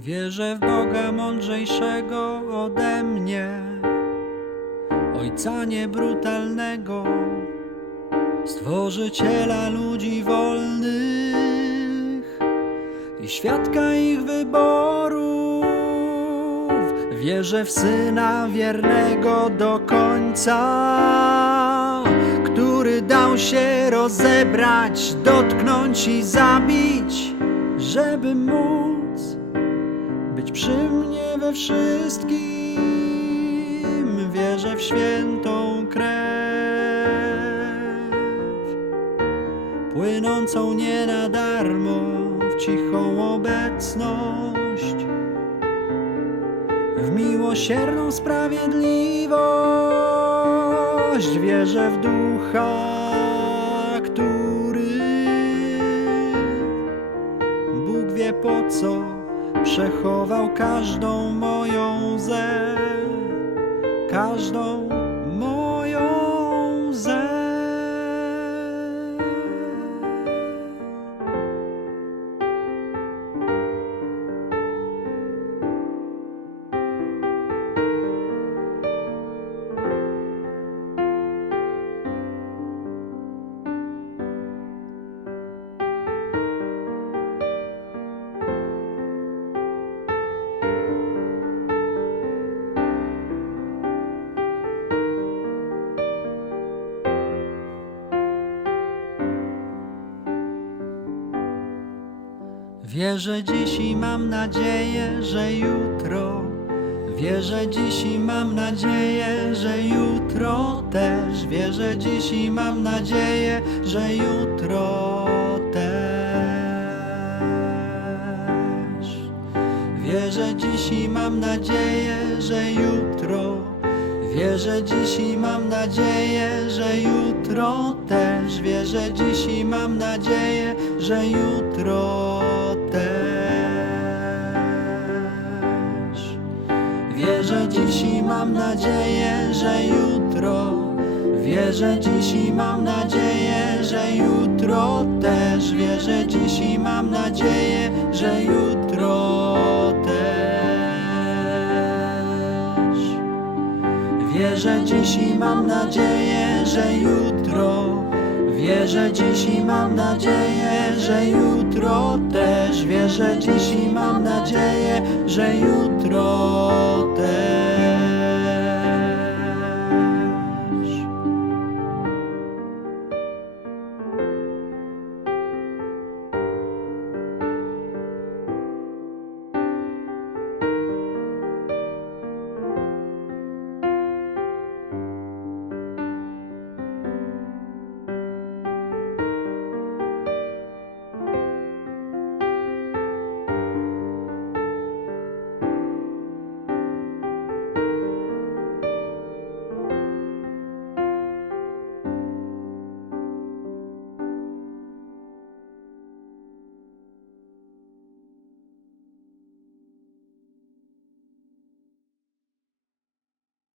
Wierzę w Boga mądrzejszego ode mnie, Ojca niebrutalnego, Stworzyciela ludzi wolnych i świadka ich wyborów. Wierzę w Syna wiernego do końca, który dał się rozebrać, dotknąć i zabić, żeby móc być przy mnie we wszystkim. Wierzę w świętą krew, płynącą nie na darmo w cichą obecność, w miłosierną sprawiedliwość. Wierzę w ducha, po co przechował każdą moją łzę, każdą Wierzę dziś i mam nadzieję, że jutro. Wierzę dziś i mam nadzieję, że jutro też. Wierzę dziś i mam nadzieję, że jutro też. Wierzę dziś i mam nadzieję, że jutro. Wierzę dziś i mam nadzieję, że jutro też. Wierzę dziś i mam nadzieję, że jutro Wierzę dziś i mam nadzieję, że jutro. Wierzę dziś i mam nadzieję, że jutro też. Wierzę dziś i mam nadzieję, że jutro też. Wierzę dziś i mam nadzieję, że jutro. Wierzę dziś i mam nadzieję, że jutro też. Wierzę dziś i mam nadzieję, że jutro też.